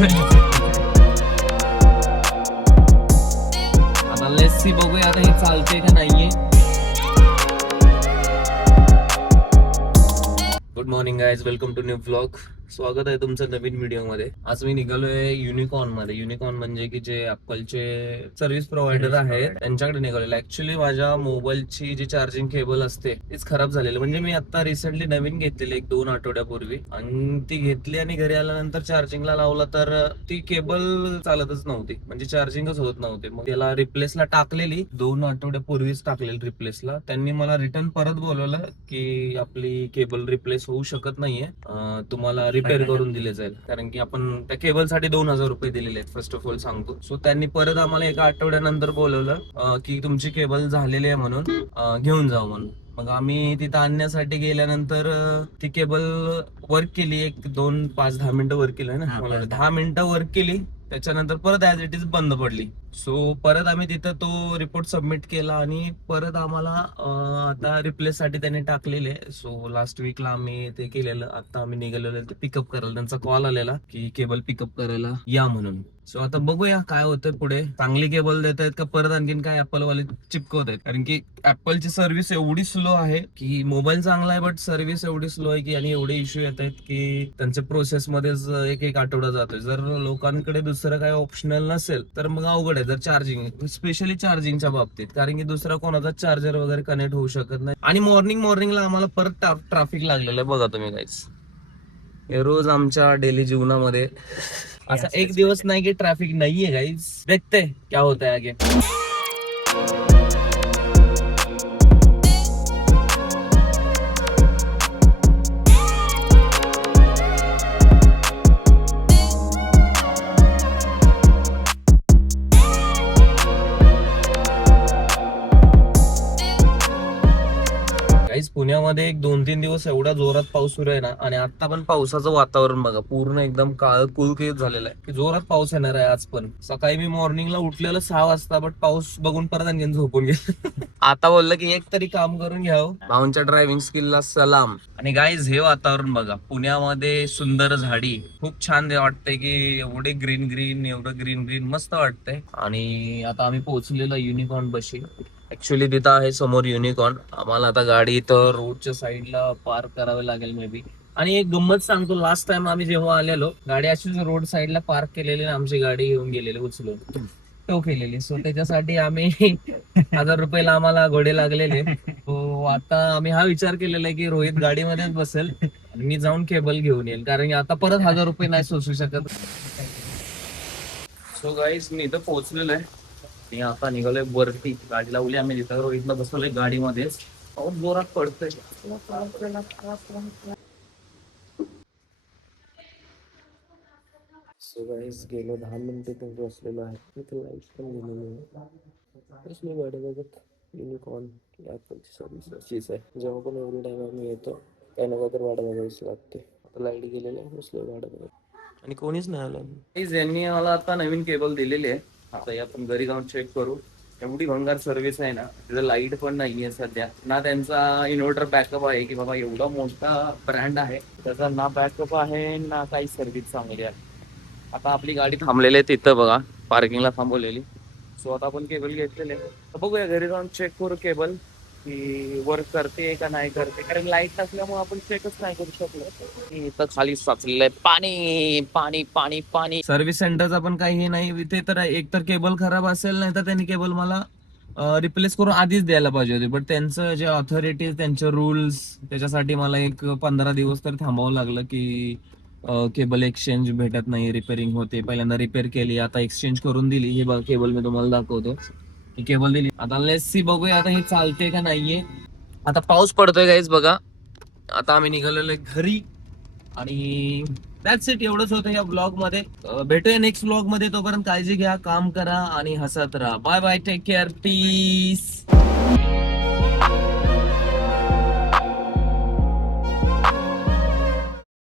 आता let's see, बघूया आता हे चालते का नाहीये. Good morning guys, welcome to new vlog. स्वागत आहे तुमचं नवीन व्हिडिओ मध्ये. आज मी निघालोय युनिकॉर्न मध्ये. युनिकॉर्न म्हणजे की जे ऍपलचे सर्व्हिस प्रोव्हायडर आहेत त्यांच्याकडे निघालेलं. ऍक्च्युली माझ्या मोबाईलची जी चार्जिंग केबल असते तीच खराब झालेली. म्हणजे मी आता रिसेंटली नवीन घेतलेली 1-2 आठवड्यापूर्वी, आणि ती घेतली आणि घरी आल्यानंतर चार्जिंगला लावला तर ती केबल चालतच नव्हती, म्हणजे चार्जिंगच होत नव्हते. मग त्याला रिप्लेसला टाकलेली, 2 आठवड्यापूर्वीच टाकलेली रिप्लेसला. त्यांनी मला रिटर्न परत बोलवलं की आपली केबल रिप्लेस होऊ शकत नाहीये, तुम्हाला रिपेअर करून दिले जाईल. कारण की आपण त्या केबलसाठी 2,000 रुपये दिलेले आहेत, फर्स्ट ऑफ ऑल सांगतो. सो त्यांनी परत आम्हाला एका आठवड्यानंतर बोलवलं की तुमची केबल झालेली आहे म्हणून घेऊन जाऊ म्हणून. मग आम्ही तिथं आणण्यासाठी गेल्यानंतर ती केबल वर्क केली. 1-2-5-10 मिनिटं वर्क केली ना, मला 10 मिनिटं वर्क केली. त्याच्यानंतर परत ऍज इट इज बंद पडली. सो परत आम्ही तिथं तो रिपोर्ट सबमिट केला आणि परत आम्हाला आता रिप्लेस साठी त्यांनी टाकलेले. सो लास्ट वीकला आम्ही ते केलेलं. आता आम्ही निघालेलो ते पिकअप करायला. त्यांचा कॉल आलेला की केबल पिकअप करायला या म्हणून. सो आता बघूया काय होतंय पुढे. चांगली केबल देत आहेत का परत आणखीन काय ऍपल वाले चिपकवत आहेत. कारण की ऍपलची सर्व्हिस एवढी स्लो आहे की मोबाईल चांगला आहे बट सर्व्हिस एवढी स्लो आहे की, आणि एवढे इश्यू येत आहेत की त्यांच्या प्रोसेस मध्येच एक आठवडा जातोय. जर लोकांकडे दुसरं काही ऑप्शनल नसेल तर मग अवघड आहे. जर चार्जिंग, स्पेशली चार्जिंगच्या बाबतीत, कारण की दुसरा कोणाचा चार्जर वगैरे कनेक्ट होऊ शकत नाही. आणि मॉर्निंगला आम्हाला परत ट्रॅफिक लागलेलं आहे. बघा तुम्ही गाईस, हे रोज आमच्या डेली जीवनामध्ये असा एक दिवस नाही की ट्रॅफिक नाहीये गाईज. देखते क्या होता है आगे. पुण्यामध्ये 1-2-3 दिवस एवढा जोरात पाऊस सुरू आहे ना, आणि आता पण पावसाचं वातावरण बघा, पूर्ण एकदम काळ कुळकुळीत झालेलं आहे की जोरात पाऊस येणार आहे आज पण. सकाळी मी मॉर्निंगला उठलेलं 6 वाजता, बट पाऊस बघून परत आणखीन झोपून गेलो. आता बोललं की एक तरी काम करून घ्यावं. भाऊंच्या ड्रायव्हिंग स्किलला सलाम. आणि गाईज हे वातावरण बघा, पुण्यामध्ये सुंदर झाडी, खूप छान वाटतंय की एवढे ग्रीन ग्रीन, एवढं ग्रीन ग्रीन मस्त वाटतंय. आणि आता आम्ही पोहोचलेलो युनिकॉर्न बशी. ऍक्च्युली तिथं आहे समोर युनिकॉर्न. आम्हाला आता गाडी इथं रोडच्या साईडला पार्क करावी लागेल मे बी. आणि एक गंमत सांगतो, लास्ट टाइम आम्ही जेव्हा आलेलो गाडी अशीच रोड साईडला पार्क केलेली, आमची गाडी घेऊन गेलेली उचलून टो केलेली. सो त्याच्यासाठी आम्ही 1,000 रुपयाला आम्हाला घोडे लागलेले. तो आता आम्ही हा विचार केलेला आहे की रोहित गाडीमध्येच बसेल आणि मी जाऊन केबल घेऊन येईल, कारण की आता परत 1,000 रुपये नाही सोसू शकत. सो गाईज मी इथं पोहोचलेलो आहे. मी आता निघालोय वरती, गाडी लावली आम्ही तिथं. रोहितला बसवलंय गाडीमध्येच. पाऊस जोरात पडतोय. सो गाईज गेलो 10 मिनिटं पण बसलेलो आहे. इथे लाईट पण गेलेली आहे. कसली गाडी बघत, युनिकॉर्न ॲपलची सर्व्हिस अशीच आहे. जेव्हा पण एवढी टाइम आम्ही येतो काही ना काही तर वाट बघायची लागते. आता लाईट गेलेली आहे, बसलो वाट बघत आणि कोणीच नाही आलं. यांनी मला आता नवीन केबल दिलेली आहे. आता आपण घरी जाऊन चेक करू. एवढी भंगार सर्व्हिस आहे ना, तिथं लाईट पण नाहीये सध्या ना. त्यांचा इन्व्हर्टर बॅकअप आहे की बाबा, एवढा मोठा ब्रँड आहे त्याचा ना बॅकअप आहे ना काही सर्व्हिस चांगली आहे. आता आपली गाडी थांबलेली आहे तिथं बघा, पार्किंगला थांबवलेली. सो आता आपण केबल घेतलेले, तर बघूया घरी जाऊन चेक करू केबल की वर्क करते का नाही करते. कारण लाईट नसल्यामुळे आपण चेकच नाही करू शकलो. इथं खाली साचलेलं आहे पाणी पाणी पाणी पाणी. सर्व्हिस सेंटरचा पण काही नाही इथे. तर एक तर केबल खराब असेल, नाही तर त्यांनी केबल मला रिप्लेस करून आधीच द्यायला पाहिजे होते. बट त्यांचं जे ऑथॉरिटीज, त्यांचे रूल्स, त्याच्यासाठी मला एक 15 दिवस तर थांबावं लागलं की केबल एक्सचेंज भेटत नाही, रिपेअरिंग होते. पहिल्यांदा रिपेअर केली, आता एक्सचेंज करून दिली. हे बघा केबल मी तुम्हाला दाखवतो. ही केबल दिली. आता लेट्स सी, बघूया आता हे चालते का नाहीये. आता पाऊस पडतोय गाईज बघा. आता आम्ही निघालेलो घरी आणि दॅट्स इट. एवढंच होतं या ब्लॉग मध्ये. भेटूया नेक्स्ट ब्लॉग मध्ये. तोपर्यंत काळजी घ्या, काम करा आणि हसत राहा. Bye bye, take care, piece.